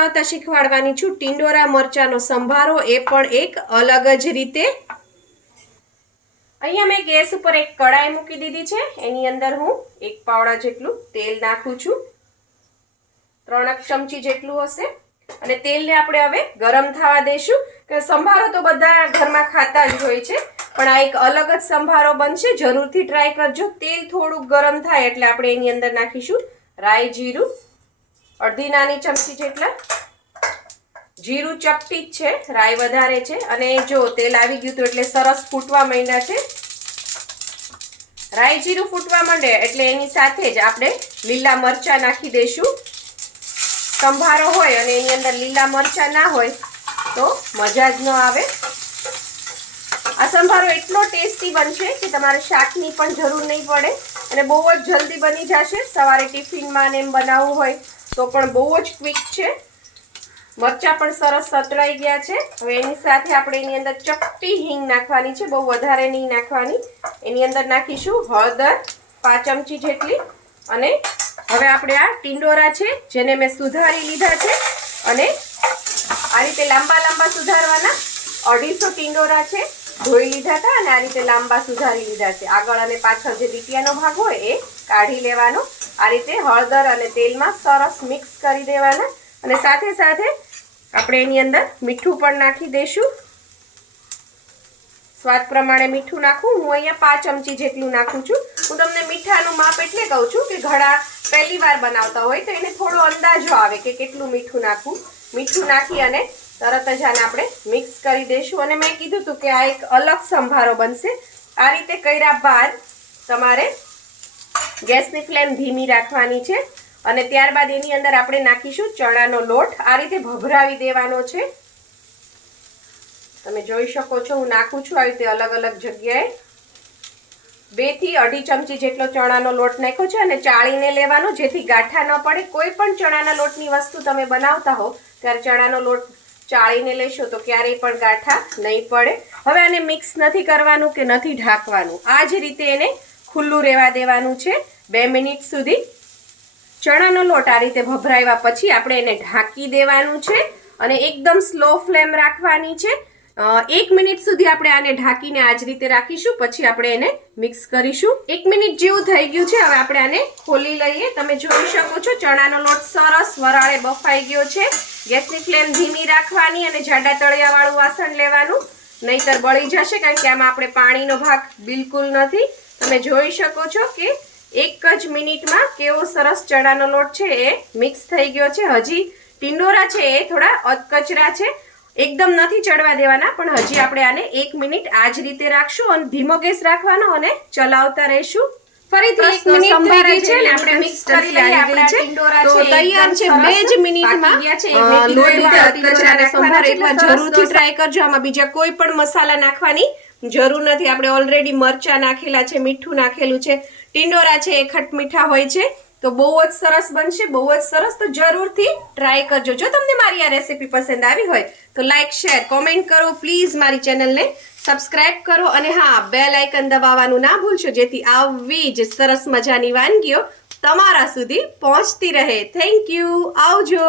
બનાવતા શીખવાડવાની છું ટિંડોરા મરચાનો સંભારો, એ પણ એક અલગ જ રીતે। અહીંયા મેં ગેસ ઉપર એક કડાઈ મૂકી દીધી છે, એની અંદર હું 1 પાવડા જેટલું તેલ નાખું છું, 3 ચમચી જેટલું હશે। અને તેલને આપણે હવે ગરમ થવા દઈશું કે સંભારો તો બધા ઘરમાં ખાતા જ હોય છે, પણ આ એક અલગ જ સંભારો બનશે, જરૂરથી ટ્રાય કરજો। તેલ થોડું ગરમ થાય એટલે આપણે એની અંદર નાખીશું રાઈ જીરું, અડધી નાની ચમચી જેટલા। જીરું ચપટી જ છે, રાઈ વધારે છે। અને જો તેલ આવી ગયું તો એટલે સરસ ફૂટવા માંડ્યા છે। રાઈ જીરું ફૂટવા માંડે એટલે એની સાથે જ આપણે લીલા મરચા નાખી દઈશું। સંભારો હોય અને એની અંદર લીલા મરચા ના હોય તો મજા જ ન આવે। આ સંભારો એટલો ટેસ્ટી બનશે કે તમારે શાકની પણ જરૂર નહીં પડે અને બહુ જ જલ્દી બની જશે। સવારે ટિફિનમાં ને એમ બનાવવું હોય તો પણ બહુ જ ક્વિક છે। મરચા પણ સરસ સતળાઈ ગયા છે। હવે એની સાથે આપણે એની અંદર ચપટી હિંગ નાખવાની છે, બહુ વધારે નહીં નાખવાની। એની અંદર નાખીશું હળદર 5 ચમચી જેટલી। અને હવે આપણે આ ટિંડોરા છે જેને મેં સુધારી લીધા છે અને આ રીતે લાંબા લાંબા સુધારવાના। 250 ટિંડોરા છે, ધોઈ લીધા હતા અને આ રીતે લાંબા સુધારી લીધા છે। આગળ અને પાછળ જે ડીટીયાનો ભાગ હોય એ કાઢી લેવાનો। આ રીતે હળદર અને તેલમાં સરસ મિક્સ કરી દેવાના અને સાથે સાથે આપણે એની અંદર મીઠું પણ નાખી દઈશું। સ્વાદ પ્રમાણે મીઠું નાખું, હું અહીંયા 5 ચમચી જેટલું નાખું છું। હું તમને મીઠાનું માપ એટલે કહું છું કે ઘણા પહેલી વાર બનાવતા હોય તો એને થોડો અંદાજો આવે કે કેટલું મીઠું નાખવું। મીઠું નાખી અને તરત જ આને આપણે મિક્સ કરી દઈશું। અને મેં કીધું હતું કે આ એક અલગ સંભારો બનશે। આ રીતે કર્યા બાદ તમારે ગેસની ફ્લેમ ધીમી રાખવાની છે અને ત્યારબાદ એની અંદર આપણે નાખીશું ચણાનો લોટ। આ રીતે ભભરાવી દેવાનો છે, તમે જોઈ શકો છો હું નાખું છું આ રીતે અલગ અલગ જગ્યાએ। 2 થી 2.5 ચમચી જેટલો ચણાનો લોટ નાખ્યો છે અને ચાળીને લેવાનો જેથી ગાંઠા ન પડે। કોઈ પણ ચણાના લોટની વસ્તુ તમે બનાવતા હો ત્યારે ચણાનો લોટ ચાળીને લેશો તો ક્યારેય પણ ગાંઠા નહીં પડે। હવે આને મિક્સ નથી કરવાનું કે નથી ઢાંકવાનું, આ જ રીતે એને ખુલ્લું રહેવા દેવાનું છે 2 મિનિટ સુધી। ચણાનો લોટ આ રીતે ભભરાવ્યા પછી આપણે એને ઢાંકી દેવાનું છે અને એકદમ સ્લો ફ્લેમ રાખવાની છે। 1 મિનિટ સુધી આપણે આને ઢાંકીને આ જ રીતે રાખીશું, પછી આપણે એને મિક્સ કરીશું। 1 મિનિટ જેવું થઈ ગયું છે, હવે આપણે આને ખોલી લઈએ। તમે જોઈ શકો છો ચણાનો લોટ સરસ વરાળે બફાઈ ગયો છે। ગેસની ફ્લેમ ધીમી રાખવાની અને જાડા તળિયાવાળું વાસણ લેવાનું, નહીતર બળી જશે કારણ કે આમાં આપણે પાણીનો ભાગ બિલકુલ નથી। તમે જોઈ શકો છો કે 1 જ મિનિટમાં કેવો સરસ ચણાનો લોટ છે એ મિક્સ થઈ ગયો છે। હજી ટિંડોરા છે એ થોડા અધકચરા છે, એકદમ નથી ચડવા દેવાના, પણ હજી આપણે આને 1 મિનિટ આ જ રીતે રાખશું અને ધીમો ગેસ રાખવાનો અને ચલાવતા રહીશું। ફરીથી 1 મિનિટ થઈ ગઈ છે ને આપણે મિક્સ કરી લઈએ। આપણા ટિંડોરા છે તૈયાર છે, 2 જ મિનિટમાં લોટ રીતે અધકચરાને સંભારો એકવાર જરૂરથી ટ્રાય કરજો। આમાં બીજા કોઈ પણ મસાલા નાખવાની જરૂર નથી, આપણે ઓલરેડી મરચા નાખેલા છે, મીઠું નાખેલું છે। ટિંડોરા છે એ ખટમીઠા હોય છે તો બહુ જ સરસ બનશે, બહુ જ સરસ। તો જરૂરથી ટ્રાય કરજો। જો તમને મારી આ રેસીપી પસંદ આવી હોય તો લાઈક શેર કોમેન્ટ કરો, પ્લીઝ મારી ચેનલને સબસ્ક્રાઇબ કરો અને હા બેલ આઇકન દબાવવાનું ના ભૂલશો જેથી આવી જ સરસ મજાની વાનગીઓ તમારા સુધી પહોંચતી રહે। થેન્ક યુ, આવજો।